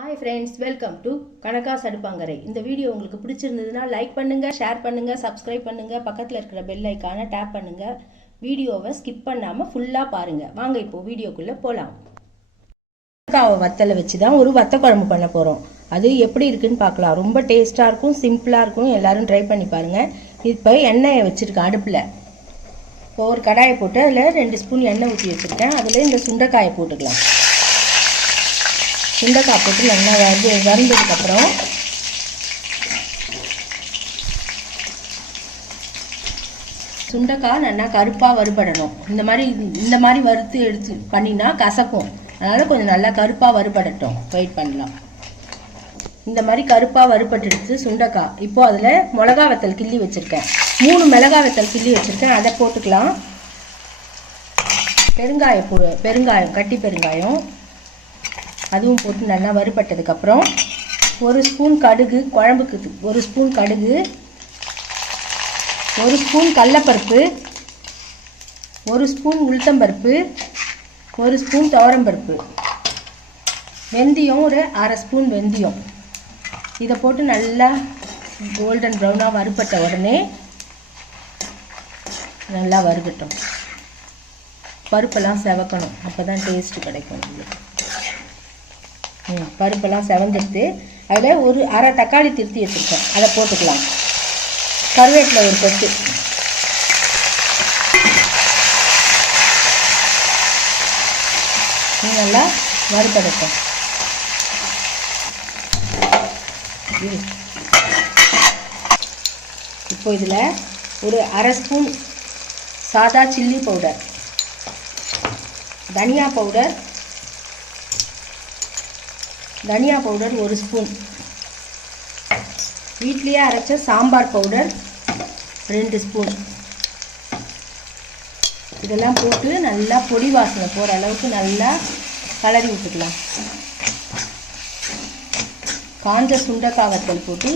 Hi friends welcome to Kanakkas Aduppangarai இந்த video உங்களுக்கு பிடிச்சிருந்ததுன்னா லைக் பண்ணுங்கள் ஷேர் பண்ணுங்கள் சப்ஸ்கிரைப் பண்ணுங்கள் பக்கத்தில் இருக்கிற பெல் ஐக்கானை டேப் பண்ணுங்கள் வீடியோவை ஸ்கிப் பண்ணாமல் ஃபுல்லாக பாருங்கள் வாங்க இப்போது வீடியோக்குள்ளே போகலாம் கணக்காவை வத்தலை வச்சு தான் ஒரு வத்த குழம்பு பண்ண போகிறோம் அது எப்படி இருக்குன்னு பார்க்கலாம். ரொம்ப டேஸ்ட்டாக இருக்கும் சிம்பிளாக இருக்கும். எல்லோரும் ட்ரை பண்ணி பாருங்கள் இப்போ எண்ணெயை வச்சுருக்கேன் அடுப்பில். இப்போ ஒரு கடாயை போட்டு அதில் ரெண்டு ஸ்பூன் எண்ணெய் ஊற்றி வச்சுருக்கேன். அதில் இந்த சுண்டைக்காயை போட்டுக்கலாம். சுண்டைக்காய் போட்டு நல்லா வந்து வறந்ததுக்கப்புறம் சுண்டைக்காய் நல்லா கருப்பாக வறுபடணும். இந்த மாதிரி இந்த மாதிரி வறுத்து எடுத்து பண்ணினா கசக்கும். அதனால் கொஞ்சம் நல்லா கருப்பாக வறுபடட்டும். வெயிட் பண்ணலாம். இந்த மாதிரி கருப்பாக வறுபட்டுடுச்சு சுண்டைக்காய். இப்போ அதில் மிளகா வத்தல் கிள்ளி வச்சுருக்கேன். மூணு மிளகா வத்தல் கிள்ளி வச்சுருக்கேன். அதை போட்டுக்கலாம். பெருங்காயம் பெருங்காயம் கட்டி பெருங்காயம். அதுவும் போட்டு நல்லா வறுபட்டதுக்கப்புறம் ஒரு ஸ்பூன் கடுகு குழம்புக்கு ஒரு ஸ்பூன் கடுகு ஒரு ஸ்பூன் கடலப்பருப்பு ஒரு ஸ்பூன் உளுத்தம்பருப்பு ஒரு ஸ்பூன் துவரம்பருப்பு வெந்தயம் ஒரு அரை ஸ்பூன் வெந்தயம். இதை போட்டு நல்லா கோல்டன் ப்ரௌனாக வறுபட்ட உடனே நல்லா வறுக்கட்டும் பருப்பெல்லாம் செவக்கணும். அப்போ தான் டேஸ்ட்டு கிடைக்கும் உங்களுக்கு பருப்பெல்லாம் செவந்துடுத்து அதில் ஒரு அரை தக்காளி திருத்தி வச்சுருக்கேன் அதை போட்டுக்கலாம். கருவேப்பிலை ஒரு கொத்து. நல்லா வறுபடட்டும் இப்போ இதில் ஒரு அரை ஸ்பூன் சாதா சில்லி பவுடர். தனியா பவுடர் தனியா பவுடர் ஒரு ஸ்பூன். வீட்லேயே அரைச்ச சாம்பார் பவுடர் ரெண்டு ஸ்பூன். இதெல்லாம் போட்டு நல்லா பொடி வாசனை போகிற அளவுக்கு நல்லா கலரி விட்டுக்கலாம். காஞ்ச சுண்டைக்காய் வத்தல் போட்டு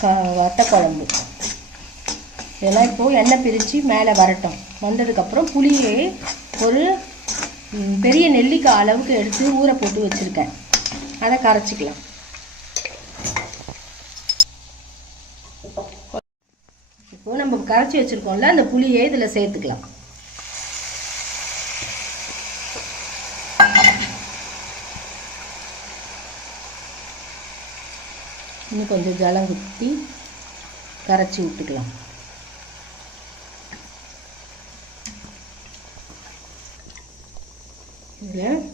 க வத்த குழம்பு இதெல்லாம் இப்போது எண்ணெய் பிரித்து மேலே வரட்டும். வந்ததுக்கப்புறம் புளியை ஒரு பெரிய நெல்லிக்காய் அளவுக்கு எடுத்து ஊற போட்டு வச்சுருக்கேன். அதை கரைச்சிக்கலாம். இப்போ நம்ம கரைச்சி வச்சிருக்கோம்ல அந்த புளியை இதில் சேர்த்துக்கலாம். இன்னும் கொஞ்சம் ஜலம் குத்தி கரைச்சி விட்டுக்கலாம். இதில்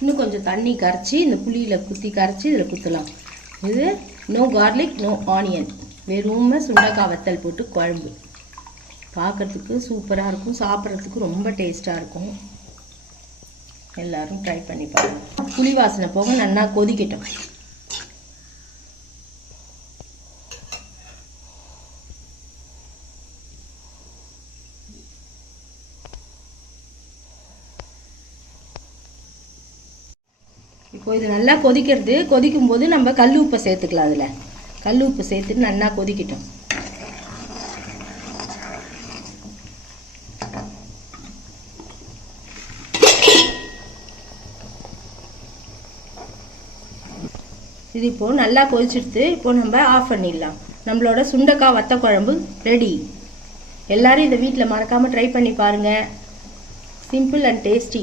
இன்னும் கொஞ்சம் தண்ணி கரைச்சி இந்த புளியில் குத்தி கரைச்சி இதில் குத்தலாம். இது நோ கார்லிக் நோ ஆனியன் வெறும் சுண்டக்காய் வத்தல் போட்டு குழம்பு. பார்க்கறதுக்கு சூப்பராக இருக்கும். சாப்பிட்றதுக்கு ரொம்ப டேஸ்ட்டாக இருக்கும். எல்லோரும் ட்ரை பண்ணி பாருங்கள் புளி வாசனை போக நல்லா கொதிக்கட்டும். இப்போ இது நல்லா கொதிக்கிறது கொதிக்கும் போது நம்ம கல் உப்பை சேர்த்துக்கலாம் அதில். கல் உப்பு சேர்த்துட்டு நல்லா கொதிக்கட்டும். இது இப்போ நல்லா கொதிச்சிடுத்து இப்போ நம்ம ஆஃப் பண்ணிடலாம். நம்மளோட சுண்டக்காய் வத்த குழம்பு ரெடி எல்லாரும் இதை வீட்டில் மறக்காமல் ட்ரை பண்ணி பாருங்கள் simple and tasty